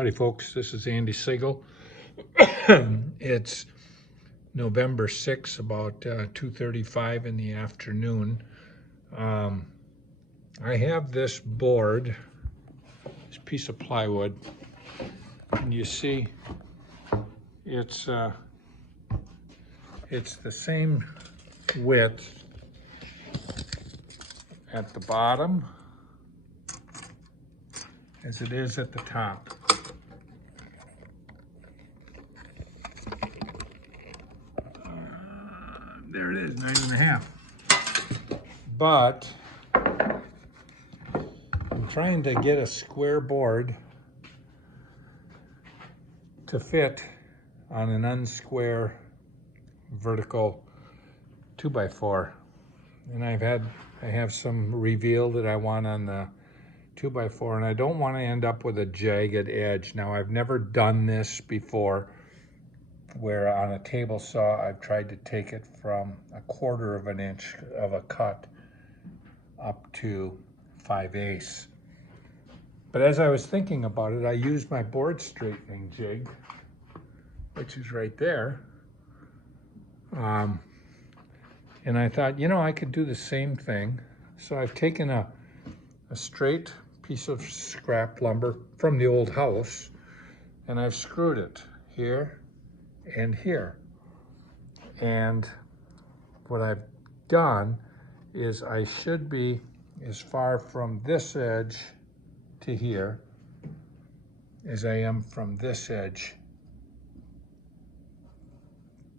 Howdy folks, this is Andy Siegel. It's November 6th, about 2:35 in the afternoon. I have this board, this piece of plywood, and you see it's the same width at the bottom as it is at the top. There it is, 9.5. But I'm trying to get a square board to fit on an unsquare vertical 2x4. And I have some reveal that I want on the 2x4, and I don't want to end up with a jagged edge. Now, I've never done this before, where on a table saw I've tried to take it from 1/4 of an inch of a cut up to 5/8. But as I was thinking about it, I used my board straightening jig, which is right there. And I thought, you know, I could do the same thing. So I've taken a straight piece of scrap lumber from the old house, and I've screwed it here and here. And what I've done is I should be as far from this edge to here as I am from this edge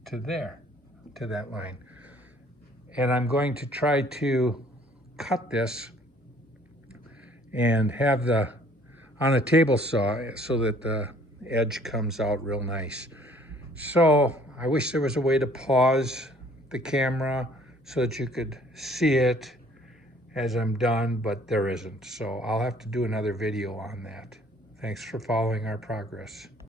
to there, to that line. And I'm going to try to cut this and have on a table saw so that the edge comes out real nice. So I wish there was a way to pause the camera so that you could see it as I'm done, but there isn't. So I'll have to do another video on that. Thanks for following our progress.